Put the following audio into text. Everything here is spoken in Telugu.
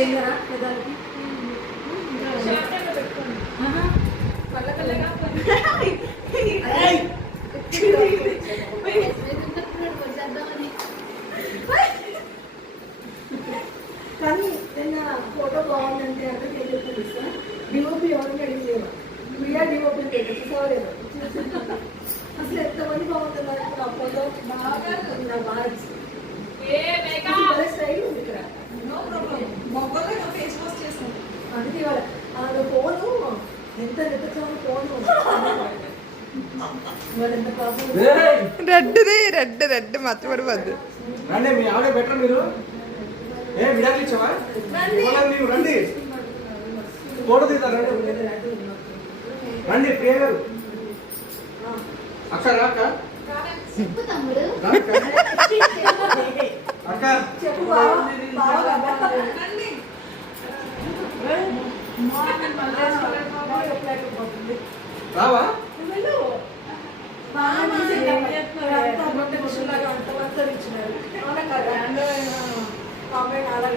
ఏందరా పెదాలకి కానీ నిన్న ఫోటో బాగుందంటే అంటే నేను చెప్తాను డిఓపి ఎవరిని అడిగలేవు ప్రియా డిఓపి చూసావలేదు అసలు ఎంతమంది బాగుంటున్నారు ఇప్పుడు ఆ ఫోటో బాగా స్టైల్ ఉంది ఇక్కడ అందుకే వాళ్ళ ఫోను ఎంత వెతుకుతామో ఫోను రెడ్ మర్చిపడిపోద్దు. రండి మీ ఆవిడ బెటర్ మీరు విడాకులు ఇచ్చావా మీరు రండి ఫోటో తీద్దాం రండి ప్రియ గారు అక్క రాక అక్క చెప్పు రావా కామెంట్ అలా